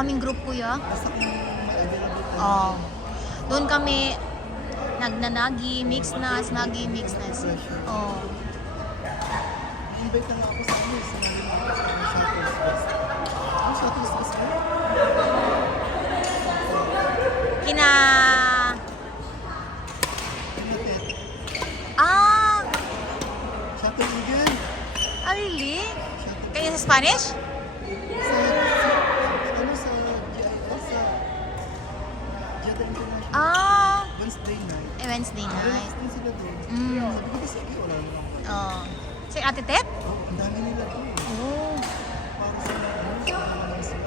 kaming group kuya. Basta kung ma-available tayo. Oh. Doon kami nagnanagi, mix na, smagi, mix na. Oh. I-invite na nga ako sa ano, sa Shuttles Bus. Ano Shuttles Bus ba? Kina... Kinatet. Ah! Shuttle Eagle. Ah, really? Shuttle. Kaya sa Spanish? Ano sa GIS, sa Jetta International. Ah! Wednesday night. Wednesday night. Wednesday sila doon. Mm. Sabi ko ba sige, wala naman ako. Oh. Si Ate Tet? Oh, ang dami nila doon. Oh. Para sa ano sila.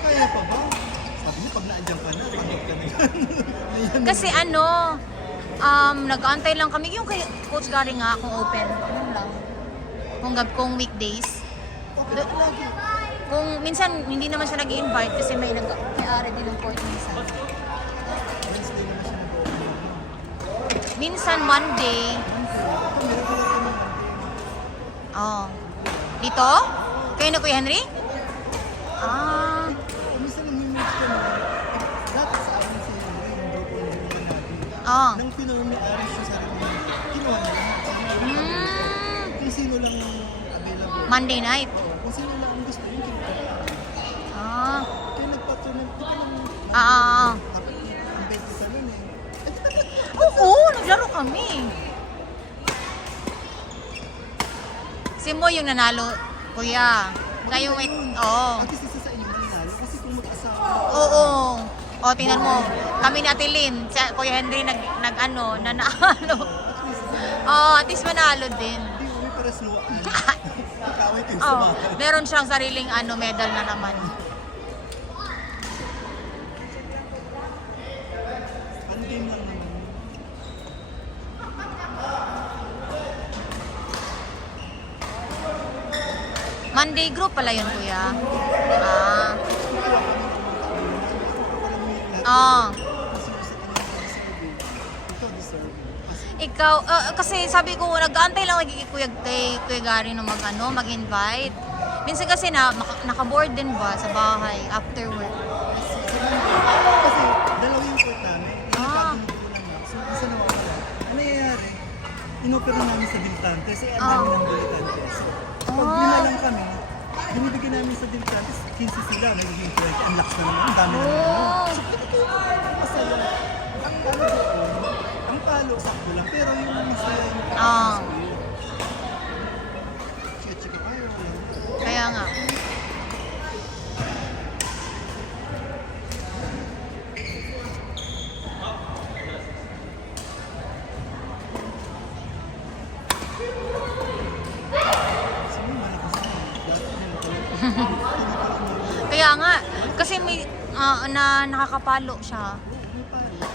Kaya pa ba? Sabi niya, pag naandyan ka na, pagod ka na yan. Ayan. Kasi ano, nag-aantay lang kami. Yung kay Coach Gary nga kung open. Ano lang. Kung weekdays. Okay, lagi. Kung minsan hindi naman siya nag-i-invite kasi may-ari din ng court minsan. Wednesday naman siya nag-open. Minsan Monday. Ito, meron ko lang naman. Oh. Dito? Kayo na Kuya Henry? Ah. Minsan nang-mimix ka na, dati sa akin si Henry, yung grupo ng Henry natin. Oh. Nang pinamay-ari siya sa rin, kinuha niya lahat. Kung sino lang available. Monday night. Oo, kung sino lang ang gusto yun, kinuha. Ah. Kaya nagpatunan, di ka lang Ah. dapat i-invite kita nun eh. Oo, naglaro kami. Si Mo yung nanalo, Kuya. Kayo may... Oo. At least isa sa inyo mananalo kasi kung mag-asawa, Oo. O, tingnan mo. Kami ni Ate Lynn, Kuya Henry nanalo. Oo, at least manalo din. hindi mo may pares luwaan. Kakawit yung Oh, sumakal. meron siyang sariling medal na naman. Ang game lang naman. Monday group pala yun, Kuya. Ah. Oh. Ikaw, kasi sabi ko, nag-aantay lang kay Kuya Gary na mag-invite. Minsan kasi naka-board din ba sa bahay after work. Kasi dalawa yung court namin. Ah. Nagkagulo lang. So isa nawawala. Ano nangyayari? Inopera namin sa Diltante. Kasi ang Ah. dami ng Diltante. So pag lima lang kami, binibigyan namin sa Diltante, 15 sila, nagiging 20. Ang lakas na naman. Ang dami na naman. Oh. So masaya. Ang ano doon, ang palo, sakto lang. Pero yung masaya yung Ah. cheche ka kayo. Kaya nga. Sige, malakas na. Dati nila talaga. Kaya nga. Kasi may nakakapalo siya. May palo.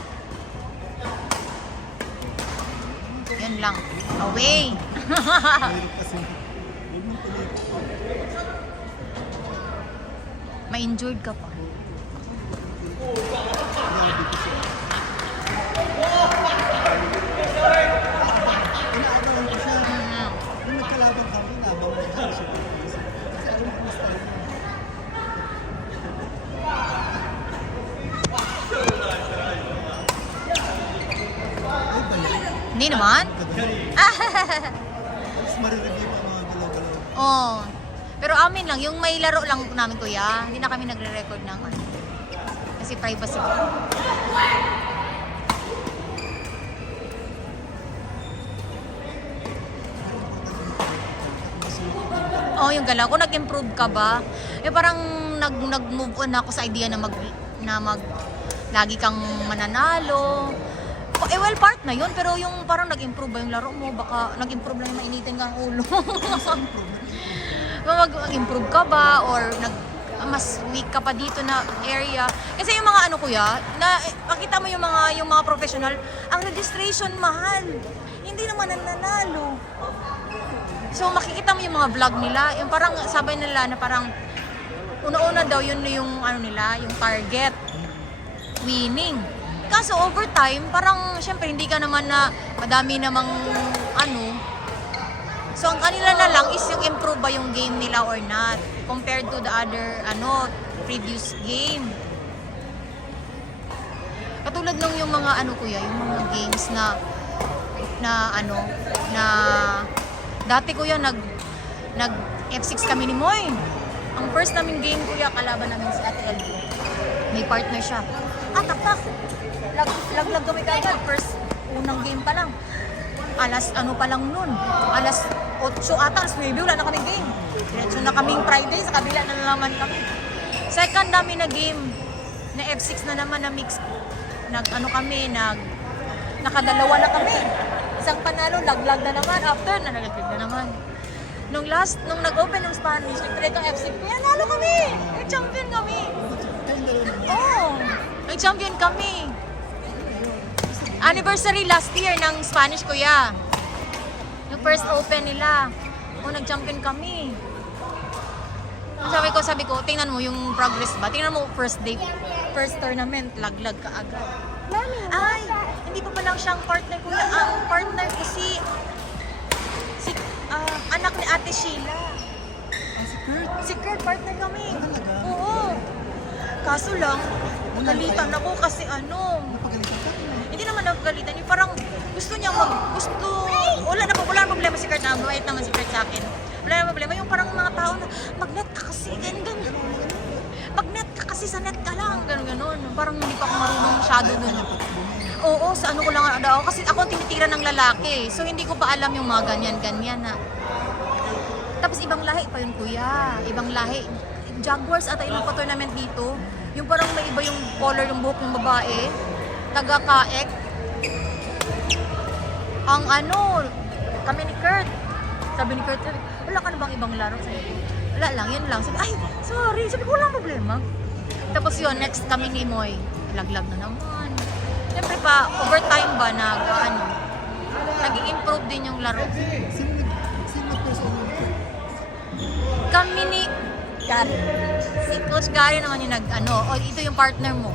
Yan lang. Away. Mahirap kasi. Huwag mong tuloy. Ma-injured ka pa. Grabe ko siya. Inaabawan ko siya. Nung nagkalaban kami, inaabawan ko siya. Kasi alam ko mas tayo. Ay, balik. Hindi naman. Tapos marireview ang mga galaw-galaw. Oh. Pero amin lang, yung may laro lang namin Kuya, hindi na kami nagre-record ng kasi privacy. Oh, yung galaw. Kung nag-improve ka ba? Parang nag-move on ako sa idea na lagi kang mananalo. Well, part na yun, pero yung parang nag-improve ba yung laro mo? Baka nag-improve lang yung mainitin kang ulo. Mag-improve ka ba? Or mas weak ka pa dito na area? Kasi yung mga Kuya, makita mo yung mga professional, ang registration mahal. Hindi naman nananalo. So makikita mo yung mga vlog nila, yung parang sabi nila na parang una-una daw yun yung nila, yung target winning. Kaso over time, parang syempre hindi ka naman na madami namang So ang kanila na lang is yung improve ba yung game nila or not compared to the other previous game. Katulad nung yung mga ano kuya, yung mga games na dati kuya nag F6 kami ni Moy. Ang first naming game kuya, kalaban namin si Ate Elvie. May partner siya. Tapak! Laglag kami kagad. First, unang game pa lang. Alas ano pa lang nun. Alas 8 ata, alas 9, wala na kaming game. Diretso na kaming Friday, sa kabila na naman kami. Second namin na game, na F6 na naman na mix. Nakadalawa na kami. Isang panalo, laglag na naman. After, nalaglag na naman. Nung nag-open ng Spanish, nag-trade ng F6, kaya nalo kami! Nag-champion kami! Oo! Nag-champion kami! Anniversary last year ng Spanish, kuya. Yung first open nila. Nag-champion kami. Sabi ko, tingnan mo yung progress ba? Tingnan mo first day, first tournament, laglag ka agad. Ay, hindi pa lang siyang partner, kuya. Ang partner ko si anak ni Ate Sheila. Si Kurt? Si Kurt, partner kami. Talaga? Oo. Kaso lang, nagalitan ako kasi Napagalitan ka? hindi naman nagalitan. Yung parang wala na problema si Kurt na, mabait naman si Kurt sa akin. Wala na problema. Yung parang mga tao na, mag-net ka kasi, ganun. Mag-net ka kasi sa net ka lang, ganun. Parang hindi pa ako marunong masyado dun. Oo, sa ano ko lang daw. Kasi ako tinitira ng lalaki. So, hindi ko pa alam yung mga ganyan-ganyan na. Tapos, ibang lahi pa yun, kuya. Ibang lahi. Jaguars ata ilang pa-tournament dito. Yung parang may iba yung color yung buhok ng babae. Taga-kaek. Ang kami ni Kurt. Sabi ni Kurt, wala ka na bang ibang laro? Sabi ko, wala lang, yun lang. Sabi, ay, sorry. Sabi ko, walang problema. Tapos yun, next kami ni Moy. Laglag na naman. Siyempre pa, overtime ba, nag-i-improve din yung laro. Sino nag-person mo? Kami ni Gary. Si Coach Gary naman yung ito yung partner mo.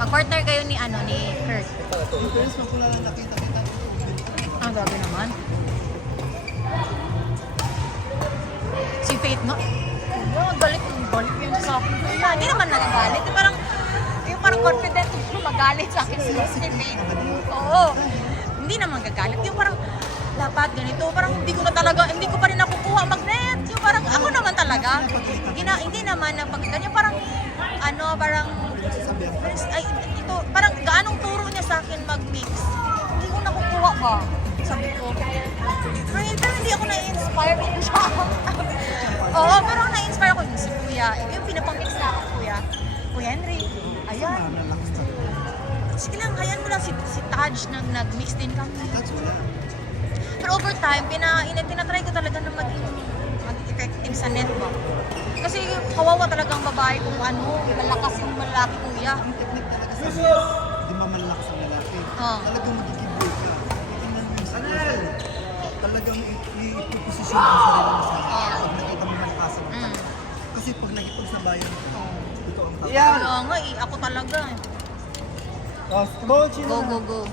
Mag-partner kayo ni Kurt. Yung parents mo kung lang nakita-kita. Ang gabi naman. Si Faith, no? Galit yun sa akin. Hindi naman nagagalit. Yung parang confident yung magalit sa akin si Faith. Oo. Hindi naman gagalit. Yung parang, dapat ganito. Parang hindi ko pa rin nakukuha magnet. Yung parang, ako naman talaga. Hindi naman napagkitan. Yung parang, parang gaanong turo niya sa akin mag-mix. Hindi ko nakukuha ba? Sabi ko, pero hindi ako na-inspire siya. Oo, pero na-inspire ako si Kuya. Yung pinapang-mix na ako, Kuya Henry. Ayan. Sige lang, hayaan mo lang si Taj nag-mix din kami. Pero over time, tinatry ko talaga na maging effective sa net ba. Kasi kawawa talaga ang babae kung malakas yung malaki, Kuya. Ang technique talaga di ba malalakas ang lalaki? Talagang magigibreak ka. Tingnan mo yung sarili. Talagang ipuposisyon ang sarili mo sa pag nakita mo malakasan mo. Kasi pag nakipagsabayan ka, ito ang tao. Kaya nga, ako talaga. Go.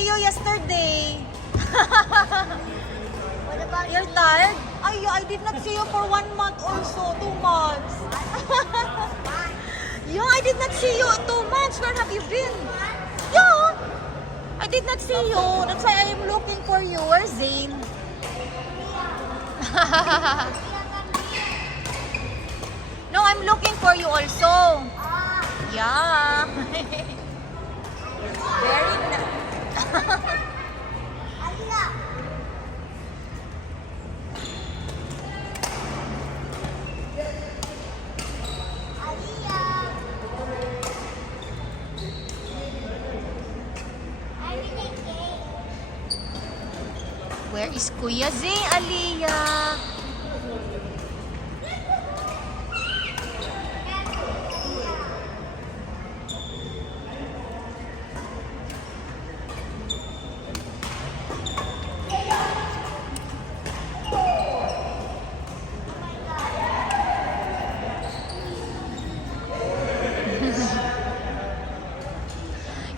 see you yesterday. What about You're tired? Ay, I did not see you for 1 month or so, 2 months. Yeah, I did not see you 2 months. Where have you been? Yeah, I did not see you. That's why I am looking for you. Where's Zane? No, I'm looking for you also. Yeah. Very nice. Where is Kuya Zane, Aliyah?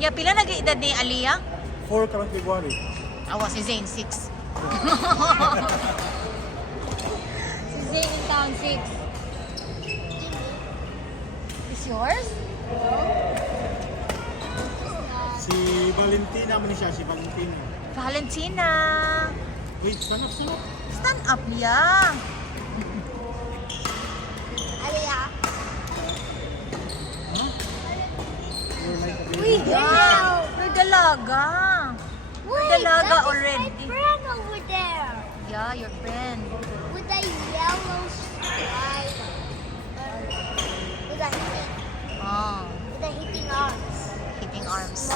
Ya, pila nag-iedad ni Aliyah? 4 karang February. Awa, si Zane, 6. Si Zane in town, 6. Is yours? Si Valentina mo ni siya, si Valentina. Valentina. Wait, stand up, stand up. Stand up niya. Aliyah. You're like a baby. Uy, yeah. You're dalaga. Wait, Dalaga that is already. my friend over there. Yeah, your friend. With a yellow stripe. With a hitting, Oh, with a hitting arms. hitting arms.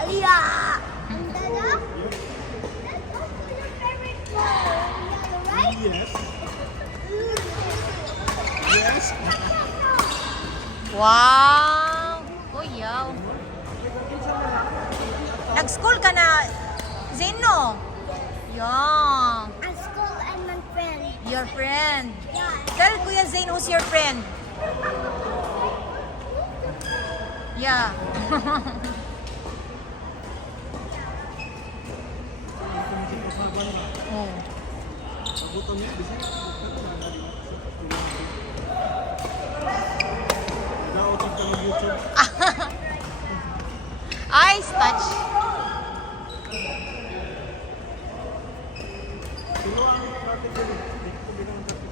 Aliyah! And Dada? Let's go to your favorite color. Yellow, right? Yes. Yes. Wow! Kuya. Nag-school ka na, Zeno? Yeah. I'm school and my friend. Your friend. Yeah. Tell Kuya Zane who's your friend. Yeah. Oh. Nagutom niya, bisa. Nautot ka ng YouTube. Eyes touch. Sino ang traffic ko? Dito ko bilang traffic.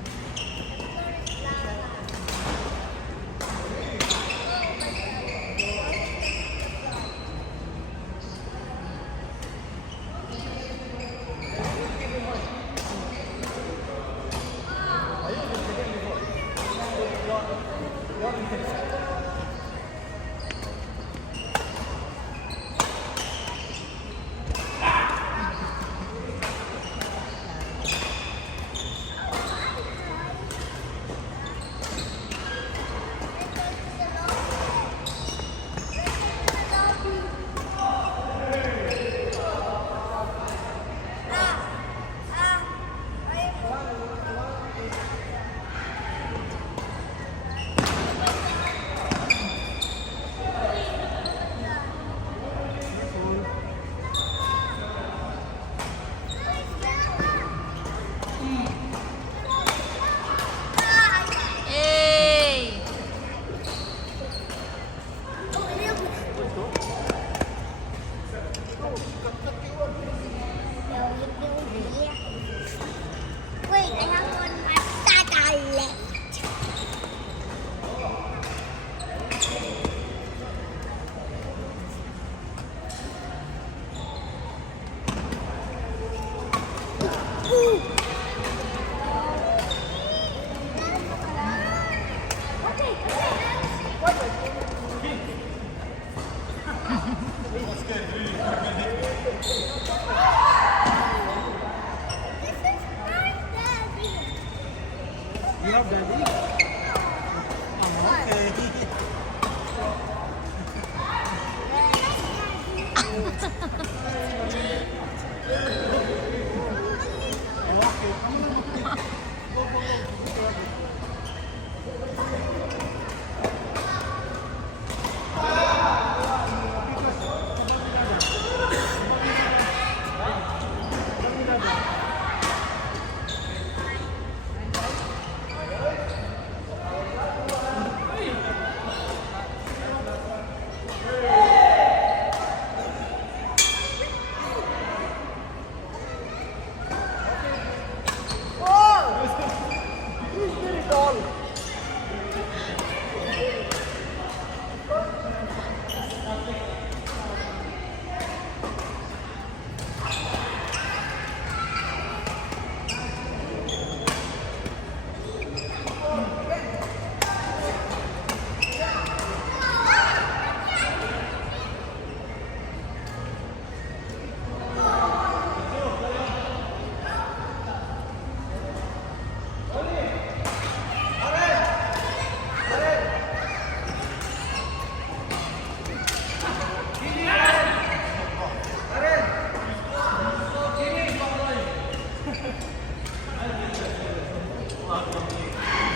Hey! Wait, I have one more Dada left. You have daddy? Okay.